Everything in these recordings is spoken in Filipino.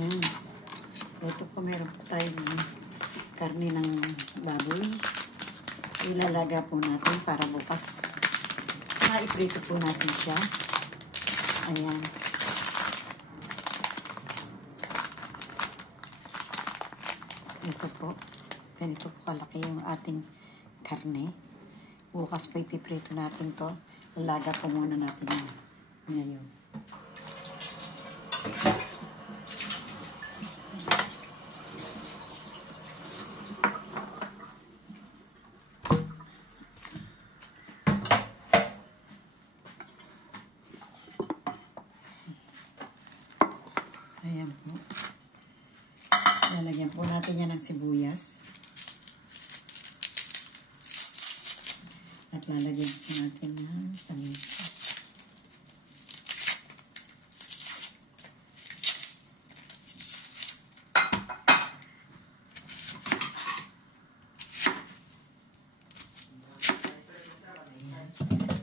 Ayan. Ito po, meron po tayong karne ng baboy. Ilalaga po natin para bukas maiprito po natin siya. Ayan. Ito po. Ganito po kalaki yung ating karne. Bukas po ipiprito natin to. Lalaga po muna natin yan ngayon. Ayan po. Lalagyan po natin yan ng sibuyas. At lalagyan po natin ng paminta.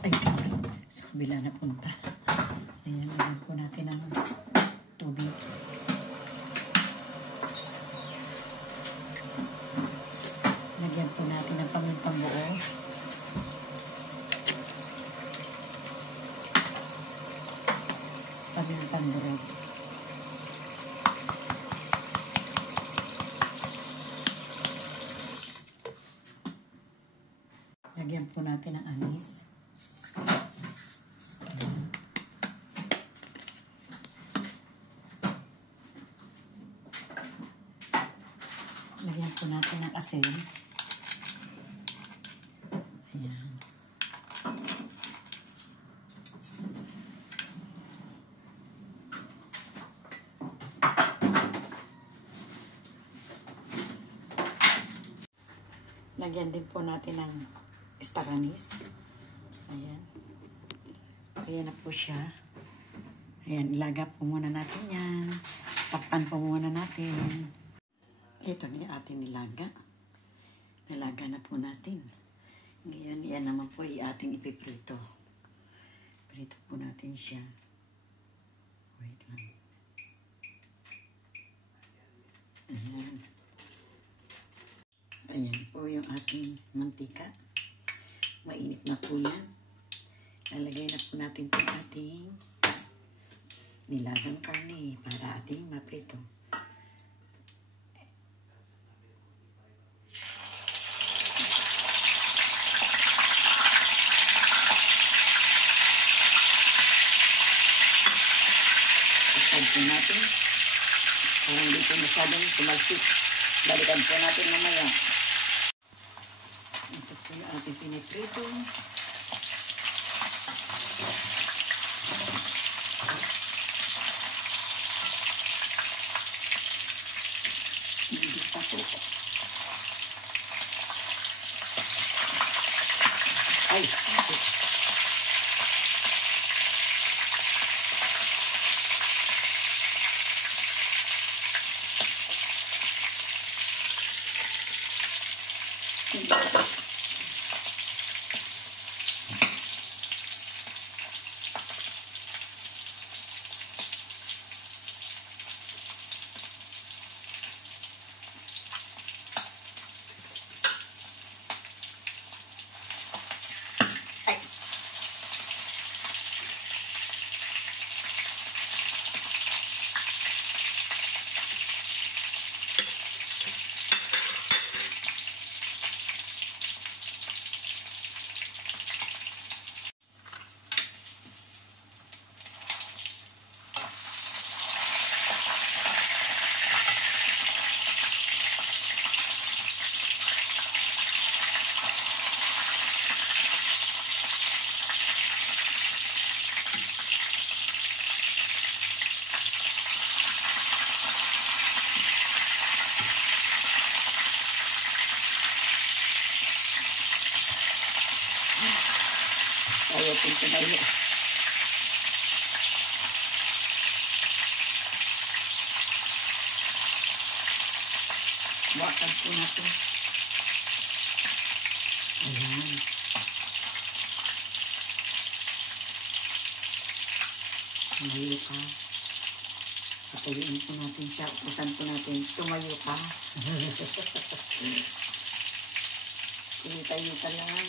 Ay, sa kabila na punta. Ayan, lagyan po natin ng tubig. Lagyan po natin ng pamintang buo. Pamintang durog. Lagyan po natin ng anis. Lagyan po natin ng asin. Ayan. Lagyan din po natin ng istaranis. Ayan. Ayan na po siya. Ayan, ilaga po muna natin yan. Takpan po muna natin. Ito na yung ating nilaga. Nilaga na po natin. Ngayon, yan naman po yung ating ipiprito. Prito po natin siya. Wait lang. Ayan. Ayan po yung ating mantika. Mainit na po yan. Lalagay na po natin po ating nilagang karne para ating maprito. Iskad po natin. Para hindi po masyadong tumalsik. Balikan po natin mamaya. Ito po yung ating piniprito. Hindi pa po. Ay! Ayaw po tumayo. Wakan po natin. Ayan. Mahiyo ka. At Patuyuin po natin siya. Upusan po natin. Tumayo ka. Tayo ka lang.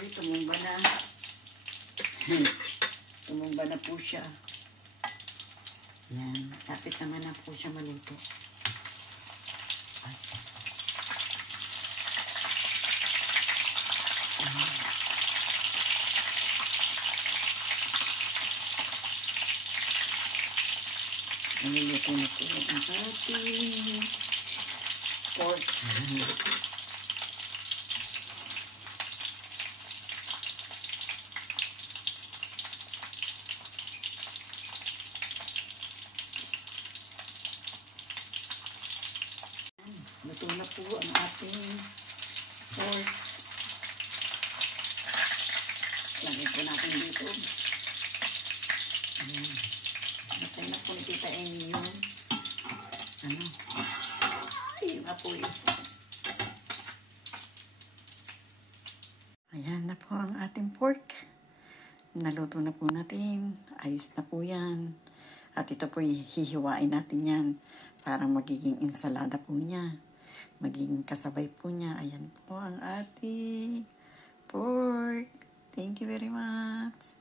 Uy, tumumba na. Tumumba na po siya. Yan. Kapit naman na po siya maluto. Naluluto na po ang ating pork. Luto na po ang ating pork. Lagay po natin dito. Matay na po nakita yung ay, apoy. Ayan na po ang ating pork. Naluto na po natin. Ayos na po yan. At ito po hihiwain natin yan para magiging ensalada po niya. Magiging kasabay po niya. Ayan po ang ating pork. Thank you very much.